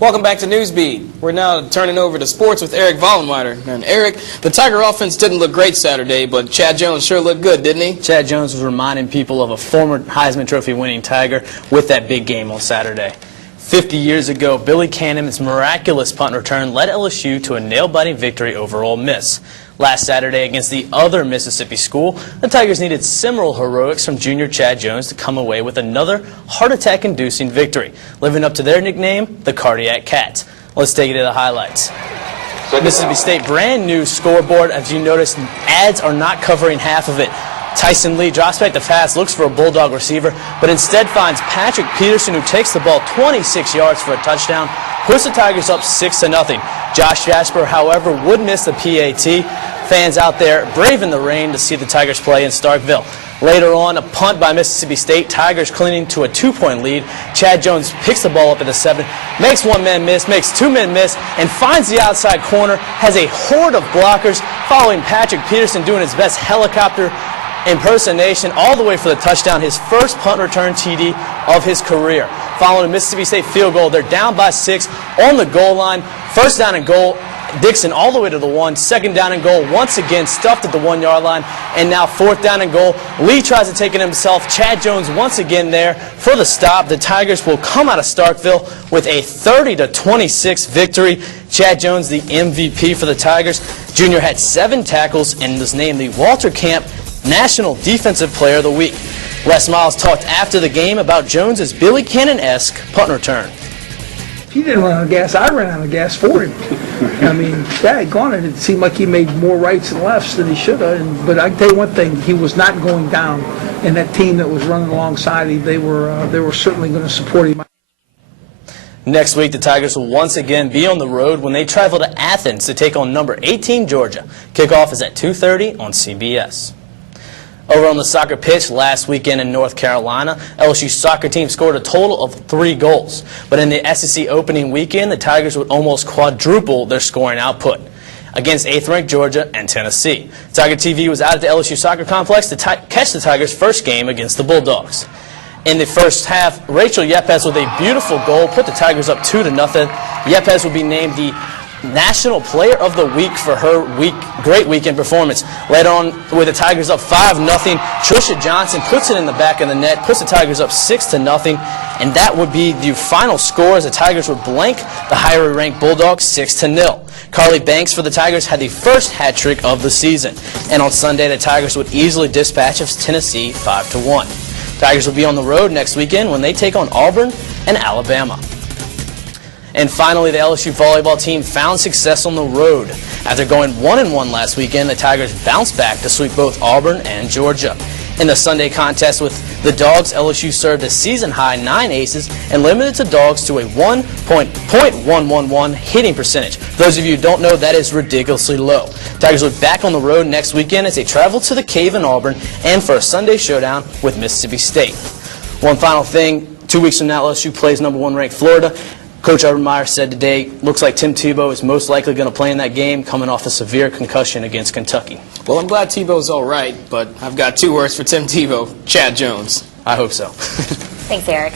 Welcome back to Newsbeat. We're now turning over to sports with Erik Vollenweider. And Erik, the Tiger offense didn't look great Saturday, but Chad Jones sure looked good, didn't he? Chad Jones was reminding people of a former Heisman Trophy winning Tiger with that big game on Saturday. 50 years ago, Billy Cannon's miraculous punt return led LSU to a nail-biting victory over Ole Miss. Last Saturday against the other Mississippi school, the Tigers needed similar heroics from junior Chad Jones to come away with another heart attack-inducing victory, living up to their nickname, the Cardiac Cats. Let's take it to the highlights. Mississippi State brand new scoreboard. As you notice, ads are not covering half of it. Tyson Lee drops back the pass, looks for a Bulldog receiver, but instead finds Patrick Peterson, who takes the ball 26 yards for a touchdown, puts the Tigers up 6-0. Josh Jasper, however, would miss the PAT. Fans out there braving the rain to see the Tigers play in Starkville. Later on, a punt by Mississippi State, Tigers clinging to a 2-point lead. Chad Jones picks the ball up at the 7, makes one man miss, makes two men miss, and finds the outside corner, has a horde of blockers following Patrick Peterson doing his best helicopter impersonation all the way for the touchdown, his first punt return TD of his career. Following a Mississippi State field goal, they're down by 6 on the goal line. First down and goal, Dixon all the way to the 1. Second down and goal, once again stuffed at the 1-yard line. And now fourth down and goal. Lee tries to take it himself. Chad Jones once again there for the stop. The Tigers will come out of Starkville with a 30-26 victory. Chad Jones, the MVP for the Tigers. Junior had 7 tackles and was named the Walter Camp National Defensive Player of the Week. Les Miles talked after the game about Jones's Billy Cannon-esque punt return. He didn't run out of gas. I ran out of gas for him. I mean, daggone it, it seemed like he made more rights and lefts than he should have. But I can tell you one thing, he was not going down. And that team that was running alongside him, they were certainly going to support him. Next week, the Tigers will once again be on the road when they travel to Athens to take on number 18 Georgia. Kickoff is at 2:30 on CBS. Over on the soccer pitch last weekend in North Carolina, LSU's soccer team scored a total of 3 goals. But in the SEC opening weekend, the Tigers would almost quadruple their scoring output against 8th-ranked Georgia and Tennessee. Tiger TV was out at the LSU soccer complex to catch the Tigers' first game against the Bulldogs. In the first half, Rachel Yepes with a beautiful goal put the Tigers up 2-0. Yepes will be named the National Player of the Week for her great weekend performance. Later on, with the Tigers up 5-0, Trisha Johnson puts it in the back of the net, puts the Tigers up 6-0, and that would be the final score as the Tigers would blank the higher-ranked Bulldogs 6-0. Carly Banks for the Tigers had the first hat trick of the season, and on Sunday the Tigers would easily dispatch of Tennessee 5-1. Tigers will be on the road next weekend when they take on Auburn and Alabama. And finally, the LSU volleyball team found success on the road. After going 1-1 last weekend, the Tigers bounced back to sweep both Auburn and Georgia. In the Sunday contest with the Dogs, LSU served a season-high 9 aces and limited the Dogs to a .111 hitting percentage. For those of you who don't know, that is ridiculously low. Tigers will be back on the road next weekend as they travel to the Cave in Auburn and for a Sunday showdown with Mississippi State. One final thing, 2 weeks from now, LSU plays number 1 ranked Florida. Coach Urban Meyer said today, looks like Tim Tebow is most likely going to play in that game, coming off a severe concussion against Kentucky. Well, I'm glad Tebow's all right, but I've got 2 words for Tim Tebow: Chad Jones. I hope so. Thanks, Erik.